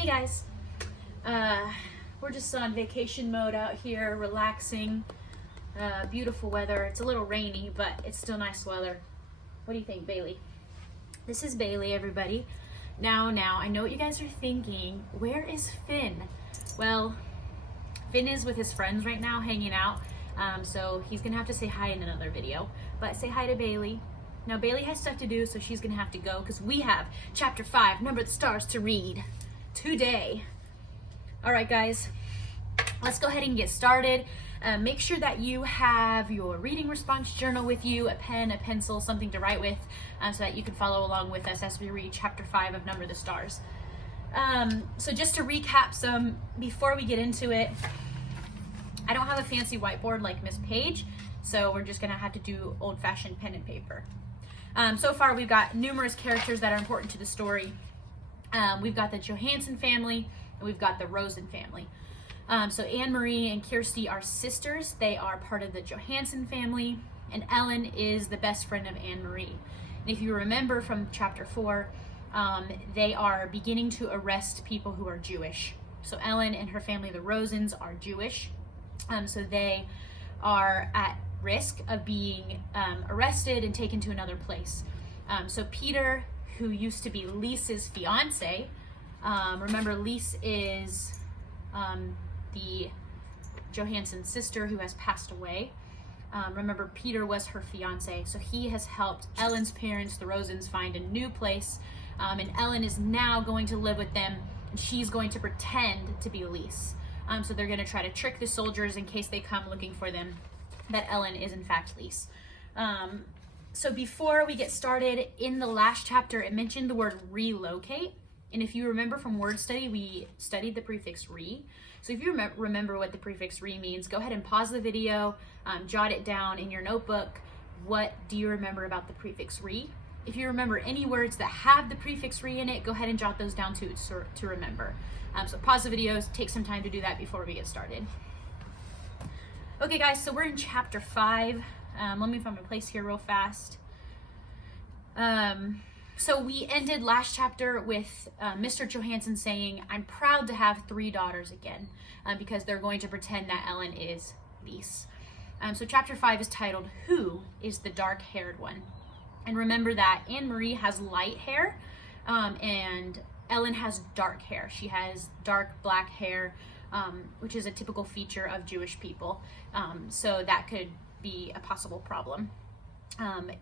Hey guys, we're just on vacation mode out here, relaxing. Beautiful weather. It's a little rainy, but it's still nice weather. What do you think, Bailey? This is Bailey, everybody. Now, I know what you guys are thinking. Where is Finn? Well, Finn is with his friends right now, hanging out. So he's gonna have to say hi in another video. But say hi to Bailey. Now Bailey has stuff to do, so she's gonna have to go because we have chapter 5, Number the Stars, to read today. All right, guys, let's go ahead and get started. Make sure that you have your reading response journal with you, a pen, a pencil, something to write with, so that you can follow along with us as we read chapter 5 of Number the Stars. So just to recap some before we get into it, I don't have a fancy whiteboard like Miss Page, so we're just gonna have to do old-fashioned pen and paper. So far we've got numerous characters that are important to the story. We've got the Johansson family, and we've got the Rosen family. So Anne-Marie and Kirsty are sisters. They are part of the Johansson family, and Ellen is the best friend of Anne-Marie. And if you remember from chapter 4, they are beginning to arrest people who are Jewish. So Ellen and her family, the Rosens, are Jewish. So they are at risk of being arrested and taken to another place. So Peter, who used to be Lisa's fiance, remember Lisa is the Johansson sister who has passed away. Remember, Peter was her fiance, so he has helped Ellen's parents, the Rosens, find a new place, and Ellen is now going to live with them, and she's going to pretend to be Lise. So they're going to try to trick the soldiers in case they come looking for them, that Ellen is in fact Lise. So before we get started, in the last chapter, it mentioned the word relocate. And if you remember from word study, we studied the prefix re. So if you remember what the prefix re means, go ahead and pause the video, jot it down in your notebook. What do you remember about the prefix re? If you remember any words that have the prefix re in it, go ahead and jot those down too to remember. So pause the videos, take some time to do that before we get started. Okay guys, so we're in chapter 5. Let me find my place here real fast. So we ended last chapter with Mr. Johansson saying, "I'm proud to have 3 daughters again," because they're going to pretend that Ellen is Lise. So chapter 5 is titled, "Who is the Dark-Haired One?" And remember that Anne-Marie has light hair, and Ellen has dark hair. She has dark black hair, which is a typical feature of Jewish people. So that could be a possible problem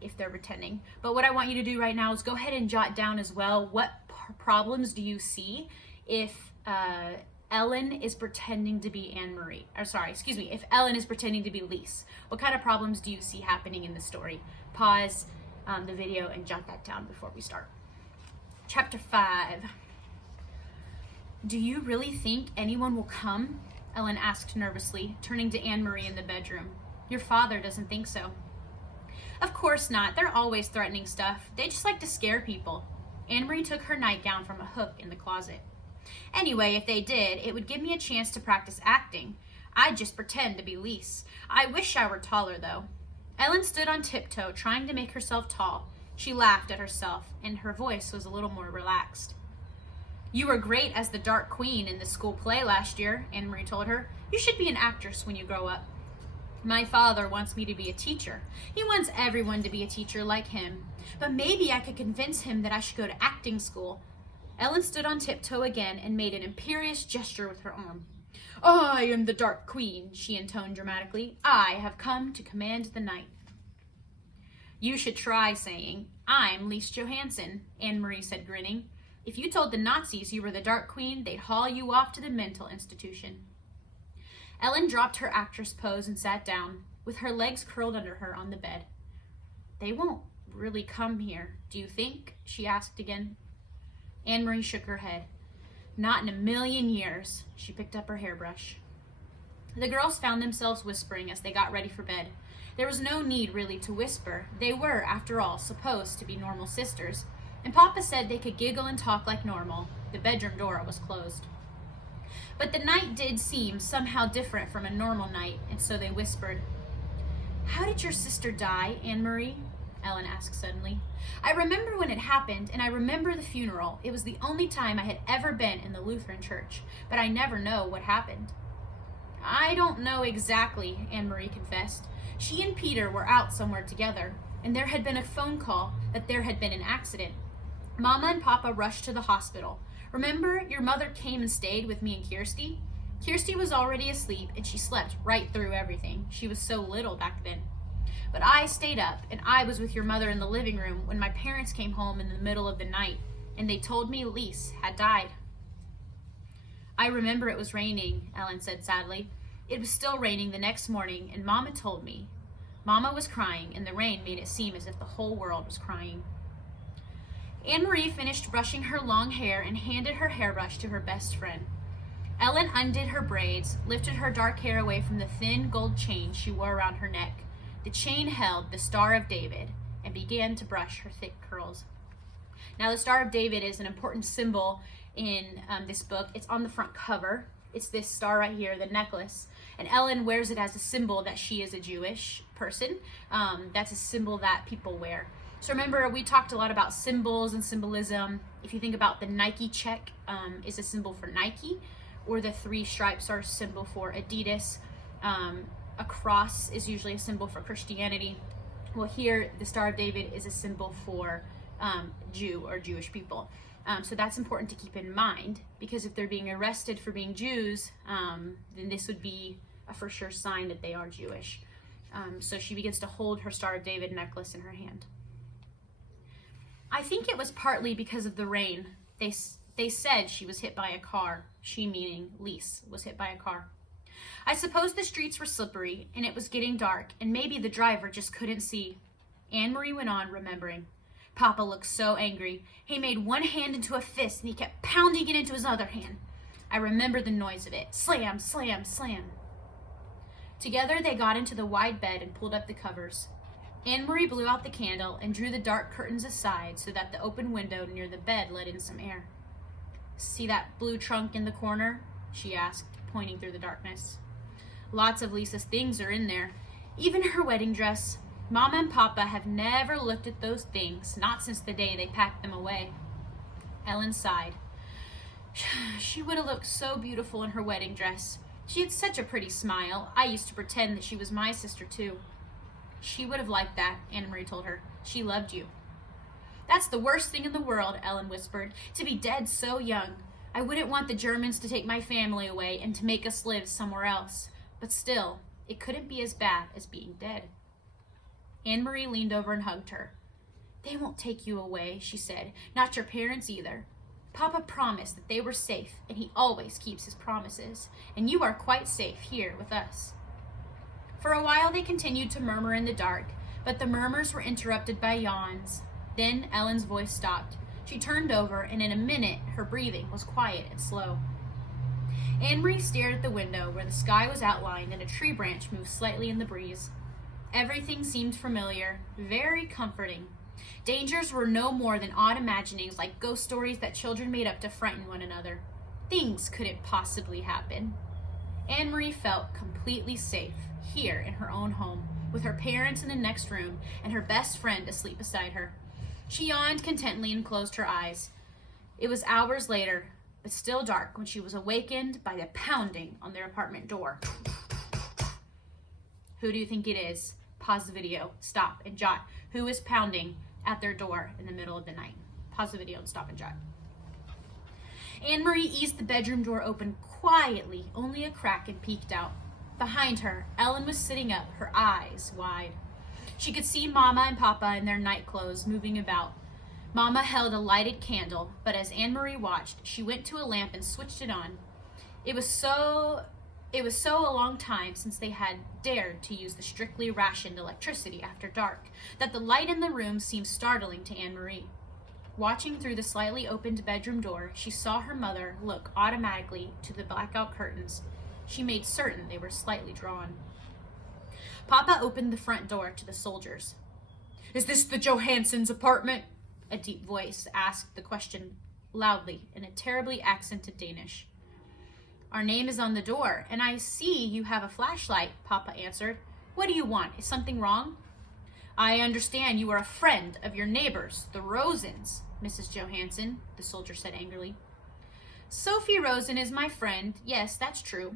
if they're pretending. But what I want you to do right now is go ahead and jot down as well, what problems do you see if Ellen is pretending to be Anne-Marie? Or sorry, excuse me, if Ellen is pretending to be Lise. What kind of problems do you see happening in the story? Pause the video and jot that down before we start. Chapter 5. "Do you really think anyone will come?" Ellen asked nervously, turning to Anne-Marie in the bedroom. "Your father doesn't think so." "Of course not. They're always threatening stuff. They just like to scare people." Anne-Marie took her nightgown from a hook in the closet. "Anyway, if they did, it would give me a chance to practice acting. I'd just pretend to be Lise. I wish I were taller, though." Ellen stood on tiptoe, trying to make herself tall. She laughed at herself, and her voice was a little more relaxed. "You were great as the Dark Queen in the school play last year," Anne-Marie told her. "You should be an actress when you grow up." "My father wants me to be a teacher. He wants everyone to be a teacher like him. But maybe I could convince him that I should go to acting school." Ellen stood on tiptoe again and made an imperious gesture with her arm. "I am the Dark Queen," she intoned dramatically. "I have come to command the night." "You should try saying, 'I'm Lise Johansson,'" Anne-Marie said, grinning. "If you told the Nazis you were the Dark Queen, they'd haul you off to the mental institution." Ellen dropped her actress pose and sat down, with her legs curled under her on the bed. "They won't really come here, do you think?" she asked again. Anne-Marie shook her head. "Not in a million years." She picked up her hairbrush. The girls found themselves whispering as they got ready for bed. There was no need really to whisper. They were, after all, supposed to be normal sisters, and Papa said they could giggle and talk like normal. The bedroom door was closed. But the night did seem somehow different from a normal night, and so they whispered. "How did your sister die, Anne-Marie?" Ellen asked suddenly. I remember when it happened, and I remember the funeral. It was the only time I had ever been in the Lutheran church, but I never know what happened. I don't know exactly, Anne-Marie confessed. She and Peter were out somewhere together, and there had been a phone call that there had been an accident. Mama and Papa rushed to the hospital. Remember, your mother came and stayed with me and Kirsty? Kirsty was already asleep, and she slept right through everything. She was so little back then. But I stayed up, and I was with your mother in the living room when my parents came home in the middle of the night, and they told me Lise had died. I remember it was raining, Ellen said sadly. It was still raining the next morning, and Mama told me. Mama was crying, and the rain made it seem as if the whole world was crying. Anne-Marie finished brushing her long hair and handed her hairbrush to her best friend. Ellen undid her braids, lifted her dark hair away from the thin gold chain she wore around her neck. The chain held the Star of David, and began to brush her thick curls. Now, the Star of David is an important symbol in this book. It's on the front cover. It's this star right here, the necklace. And Ellen wears it as a symbol that she is a Jewish person. That's a symbol that people wear. So remember, we talked a lot about symbols and symbolism. If you think about the Nike check is a symbol for Nike, or the 3 stripes are a symbol for Adidas. A cross is usually a symbol for Christianity. Well, here, the Star of David is a symbol for Jew or Jewish people. So that's important to keep in mind, because if they're being arrested for being Jews, then this would be a for sure sign that they are Jewish. So she begins to hold her Star of David necklace in her hand. I think it was partly because of the rain. They said she was hit by a car. She, meaning Lise, was hit by a car. I suppose the streets were slippery, and it was getting dark, and maybe the driver just couldn't see. Anne-Marie went on, remembering. Papa looked so angry. He made one hand into a fist, and he kept pounding it into his other hand. I remember the noise of it. Slam, slam, slam. Together they got into the wide bed and pulled up the covers. Anne-Marie blew out the candle and drew the dark curtains aside so that the open window near the bed let in some air. See that blue trunk in the corner? She asked, pointing through the darkness. Lots of Lisa's things are in there, even her wedding dress. Mama and Papa have never looked at those things, not since the day they packed them away. Ellen sighed. She would have looked so beautiful in her wedding dress. She had such a pretty smile. I used to pretend that she was my sister too. She would have liked that, Anne-Marie told her. She loved you. That's the worst thing in the world, Ellen whispered, to be dead so young. I wouldn't want the Germans to take my family away and to make us live somewhere else. But still, it couldn't be as bad as being dead. Anne-Marie leaned over and hugged her. They won't take you away, she said. Not your parents either. Papa promised that they were safe, and he always keeps his promises. And you are quite safe here with us. For a while they continued to murmur in the dark, but the murmurs were interrupted by yawns. Then Ellen's voice stopped. She turned over, and in a minute her breathing was quiet and slow. Anne-Marie stared at the window where the sky was outlined and a tree branch moved slightly in the breeze. Everything seemed familiar, very comforting. Dangers were no more than odd imaginings like ghost stories that children made up to frighten one another. Things couldn't possibly happen. Anne-Marie felt completely safe, here in her own home, with her parents in the next room and her best friend asleep beside her. She yawned contentedly and closed her eyes. It was hours later, but still dark, when she was awakened by the pounding on their apartment door. Who do you think it is? Pause the video, stop, and jot. Who is pounding at their door in the middle of the night? Pause the video and stop and jot. Anne-Marie eased the bedroom door open quietly, only a crack, and peeked out. Behind her, Ellen was sitting up, her eyes wide. She could see Mama and Papa in their night clothes moving about. Mama held a lighted candle, but as Anne-Marie watched, she went to a lamp and switched it on. It was so a long time since they had dared to use the strictly rationed electricity after dark that the light in the room seemed startling to Anne-Marie. Watching through the slightly opened bedroom door, she saw her mother look automatically to the blackout curtains. She made certain they were slightly drawn. Papa opened the front door to the soldiers. "Is this the Johanssons' apartment?" A deep voice asked the question loudly in a terribly accented Danish. "Our name is on the door, and I see you have a flashlight," Papa answered. "What do you want? Is something wrong?" I understand you are a friend of your neighbors, the Rosens, Mrs. Johansson, the soldier said angrily. Sophie Rosen is my friend. Yes, that's true,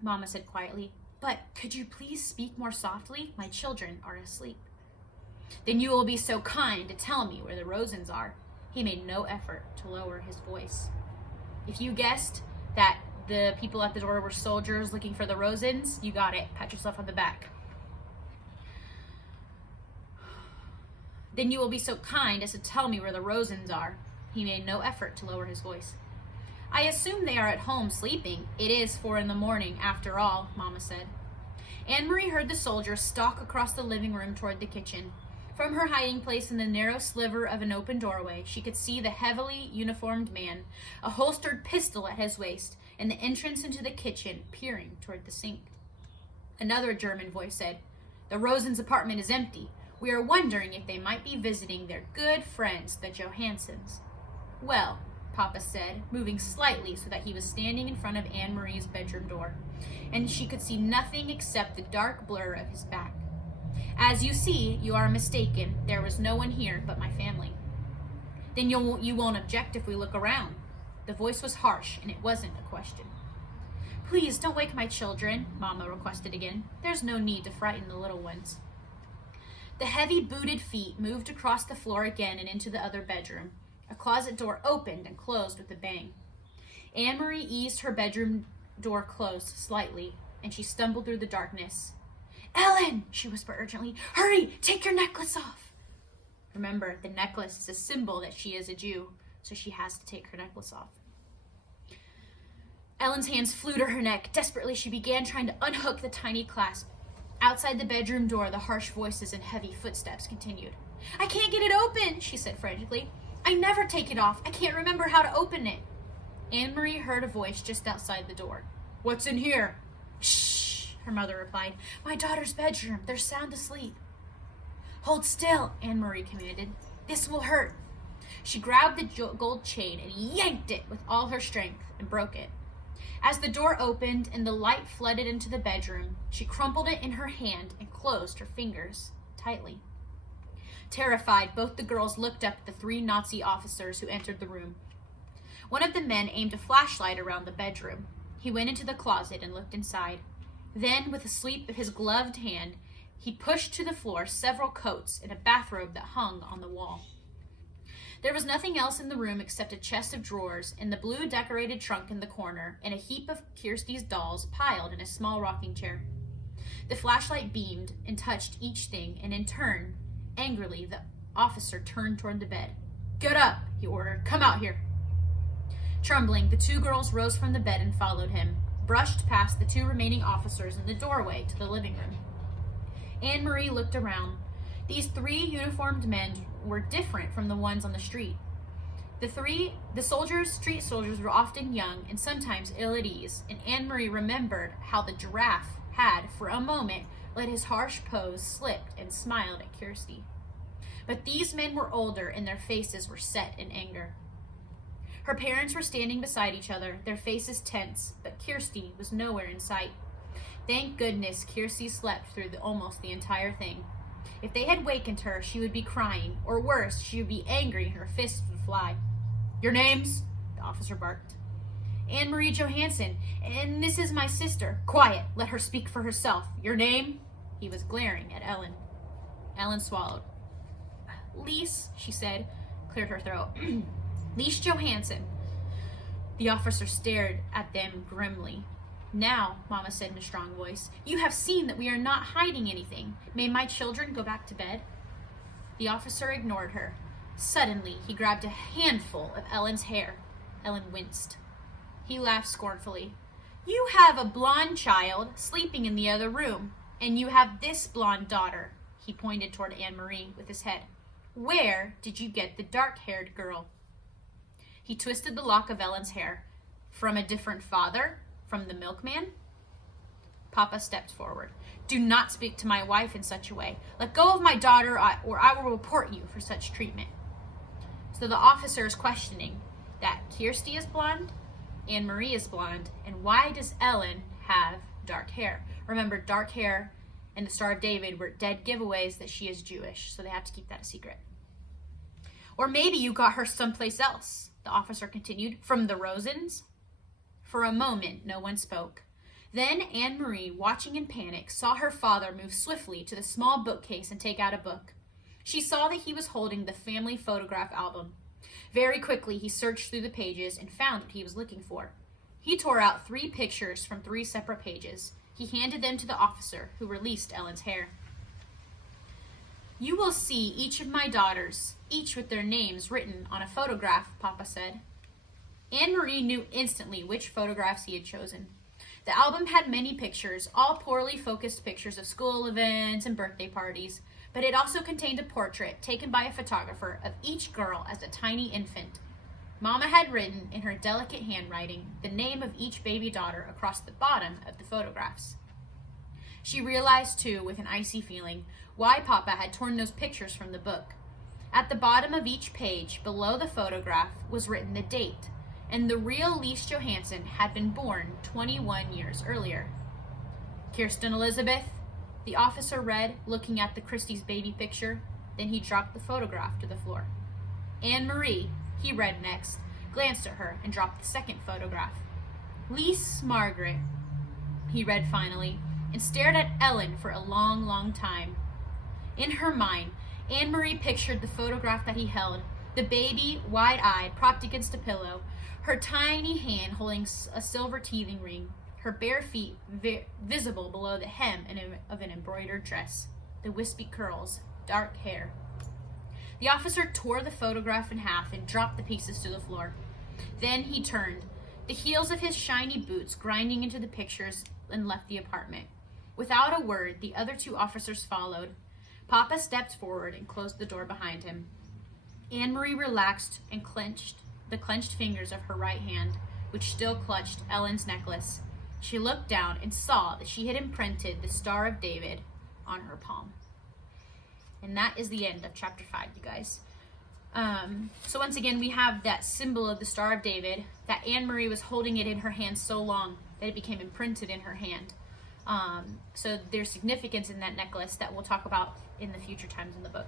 Mama said quietly. But could you please speak more softly? My children are asleep. Then you will be so kind to tell me where the Rosens are. He made no effort to lower his voice. If you guessed that the people at the door were soldiers looking for the Rosens, you got it. Pat yourself on the back. Then you will be so kind as to tell me where the Rosens are. He made no effort to lower his voice. I assume they are at home sleeping. It is 4 a.m. after all, Mama said. Anne-Marie heard the soldier stalk across the living room toward the kitchen. From her hiding place in the narrow sliver of an open doorway, she could see the heavily uniformed man, a holstered pistol at his waist, and the entrance into the kitchen, peering toward the sink. Another German voice said, The Rosens' apartment is empty. We are wondering if they might be visiting their good friends, the Johanssons. Well, Papa said, moving slightly so that he was standing in front of Anne-Marie's bedroom door, and she could see nothing except the dark blur of his back. As you see, you are mistaken. There was no one here but my family. Then you won't object if we look around. The voice was harsh, and it wasn't a question. Please don't wake my children, Mama requested again. There's no need to frighten the little ones. The heavy booted feet moved across the floor again and into the other bedroom. A closet door opened and closed with a bang. Anne-Marie eased her bedroom door closed slightly, and she stumbled through the darkness. Ellen, she whispered urgently, hurry, take your necklace off. Remember, the necklace is a symbol that she is a Jew, so she has to take her necklace off. Ellen's hands flew to her neck. Desperately, she began trying to unhook the tiny clasp. Outside the bedroom door, the harsh voices and heavy footsteps continued. I can't get it open, she said frantically. I never take it off. I can't remember how to open it. Anne-Marie heard a voice just outside the door. What's in here? Shh, her mother replied. My daughter's bedroom. They're sound asleep. Hold still, Anne-Marie commanded. This will hurt. She grabbed the gold chain and yanked it with all her strength and broke it. As the door opened and the light flooded into the bedroom, she crumpled it in her hand and closed her fingers tightly. Terrified, both the girls looked up at the 3 Nazi officers who entered the room. One of the men aimed a flashlight around the bedroom. He went into the closet and looked inside. Then, with a sweep of his gloved hand, he pushed to the floor several coats and a bathrobe that hung on the wall. There was nothing else in the room except a chest of drawers and the blue decorated trunk in the corner and a heap of Kirsty's dolls piled in a small rocking chair. The flashlight beamed and touched each thing, and in turn, angrily, the officer turned toward the bed. Get up, he ordered. Come out here. Trembling, the 2 girls rose from the bed and followed him, brushed past the 2 remaining officers in the doorway to the living room. Anne-Marie looked around. These 3 uniformed men were different from the ones on the street. The street soldiers were often young and sometimes ill at ease, and Anne-Marie remembered how the giraffe had, for a moment, let his harsh pose slip and smiled at Kirsty. But these men were older and their faces were set in anger. Her parents were standing beside each other, their faces tense, but Kirsty was nowhere in sight. Thank goodness Kirsty slept through almost the entire thing. If they had wakened her, she would be crying, or worse, she would be angry and her fists would fly. Your names? The officer barked. Anne-Marie Johansson, and this is my sister. Quiet, let her speak for herself. Your name? He was glaring at Ellen. Ellen swallowed. Lise, she said, cleared her throat. Lise Johansson. The officer stared at them grimly. Now, Mama said in a strong voice, you have seen that we are not hiding anything. May my children go back to bed? The officer ignored her. Suddenly, he grabbed a handful of Ellen's hair. Ellen winced. He laughed scornfully. You have a blonde child sleeping in the other room, and you have this blonde daughter. He pointed toward Anne-Marie with his head. Where did you get the dark-haired girl? He twisted the lock of Ellen's hair. From a different father? From the milkman? Papa stepped forward. Do not speak to my wife in such a way. Let go of my daughter, or I will report you for such treatment. So the officer is questioning that Kirsty is blonde, Anne-Marie is blonde, and why does Ellen have dark hair? Remember, dark hair and the Star of David were dead giveaways that she is Jewish, so they have to keep that a secret. Or maybe you got her someplace else, the officer continued. From the Rosens? For a moment, no one spoke. Then Anne-Marie, watching in panic, saw her father move swiftly to the small bookcase and take out a book. She saw that he was holding the family photograph album. Very quickly, he searched through the pages and found what he was looking for. He tore out 3 pictures from 3 separate pages. He handed them to the officer, who released Ellen's hair. You will see each of my daughters, each with their names written on a photograph, Papa said. Anne-Marie knew instantly which photographs he had chosen. The album had many pictures, all poorly focused pictures of school events and birthday parties, but it also contained a portrait taken by a photographer of each girl as a tiny infant. Mama had written in her delicate handwriting the name of each baby daughter across the bottom of the photographs. She realized, too, with an icy feeling, why Papa had torn those pictures from the book. At the bottom of each page, below the photograph, was written the date, and the real Lise Johansson had been born 21 years earlier. Kirsten Elizabeth, the officer read, looking at the Christie's baby picture. Then he dropped the photograph to the floor. Anne-Marie, he read next, glanced at her and dropped the second photograph. Lise Margaret, he read finally, and stared at Ellen for a long, long time. In her mind, Anne-Marie pictured the photograph that he held, the baby, wide-eyed, propped against a pillow, her tiny hand holding a silver teething ring, her bare feet visible below the hem of an embroidered dress, the wispy curls, dark hair. The officer tore the photograph in half and dropped the pieces to the floor. Then he turned, the heels of his shiny boots grinding into the pictures, and left the apartment. Without a word, the other 2 officers followed. Papa stepped forward and closed the door behind him. Anne-Marie relaxed and clenched the clenched fingers of her right hand, which still clutched Ellen's necklace. She looked down and saw that she had imprinted the Star of David on her palm. And that is the end of chapter 5, you guys. So once again, we have that symbol of the Star of David, that Anne-Marie was holding it in her hand so long that it became imprinted in her hand. So there's significance in that necklace that we'll talk about in the future times in the book.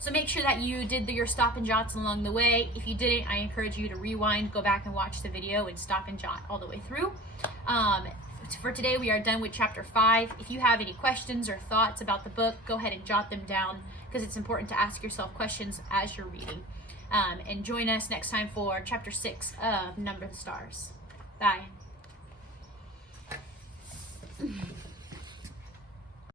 So make sure that you did your stop and jots along the way. If you didn't, I encourage you to rewind, go back and watch the video and stop and jot all the way through. For today, we are done with chapter 5. If you have any questions or thoughts about the book, go ahead and jot them down, because it's important to ask yourself questions as you're reading. And join us next time for chapter 6 of Number the Stars. Bye.